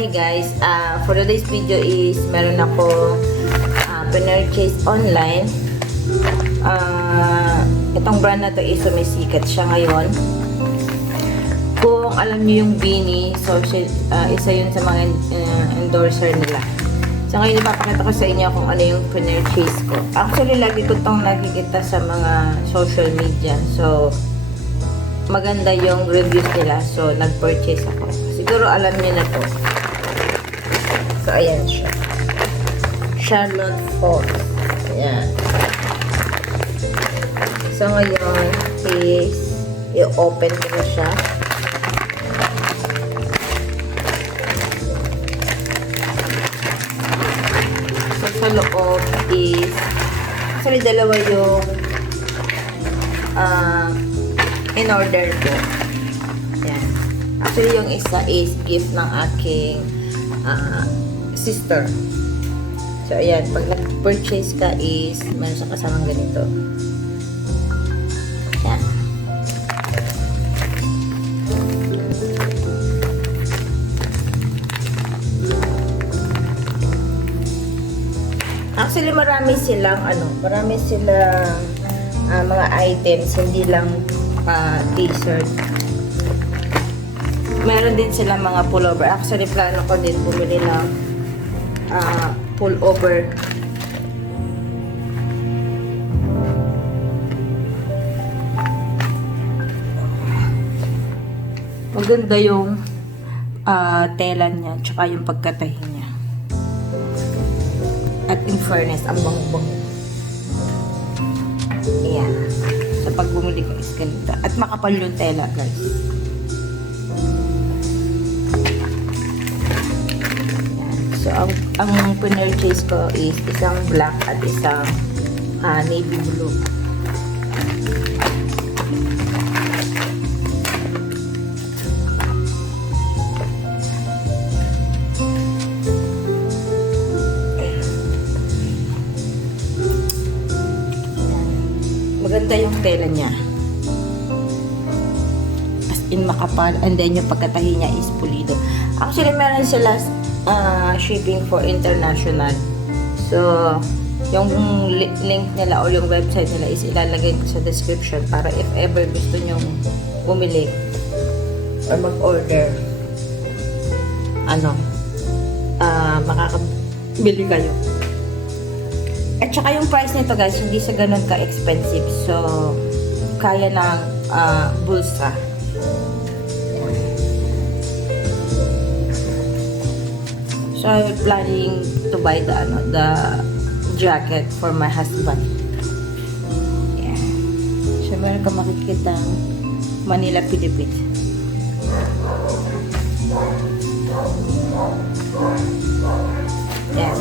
Hi guys, for today's video is meron ako pinurchase online. Itong brand na to is sumisikat siya ngayon. Kung alam niyo yung Beanie, so isa yun sa mga endorser nila. So ngayon ipapakita ko sa inyo kung ano yung pinurchase ko. Actually, lagi ko itong nakikita sa mga social media. So maganda yung reviews nila. So nag-purchase ako. Siguro alam niyo na to. So ayan siya. Charlotte Faux. Ayan. So ngayon is i-open ko na siya. So sa loob is actually dalawa yung in order ko. Ayan. Actually yung isa is gift ng aking sister. So ayan, pag nag-purchase ka is meron siya kasamang ganito. Ayan. Actually marami silang mga items, hindi lang t-shirt. Meron din silang mga pullover. Actually plano ko din bumili ng pullover. Maganda yung tela niya tsaka yung pagkatahi niya. At in fairness, ang bango-bango. Ayan. So pag bumili ko is ganito. At makapal yung tela, guys. So, ang pinurchase ko is isang black at isang navy blue. Maganda yung tela niya. As in makapal. And then yung pagkatahi niya is pulido. Actually, meron sila shipping for international. So, yung link nila o yung website nila is ilalagay ko sa description para if ever gusto nyong bumili or mag-order, makakabili kayo. At saka yung price nito guys, hindi sa ganun ka-expensive. So, kaya ng bulsa. So, I'm planning to buy the jacket for my husband. Yeah. So, meron ka makikita Manila, Philippines. Yeah.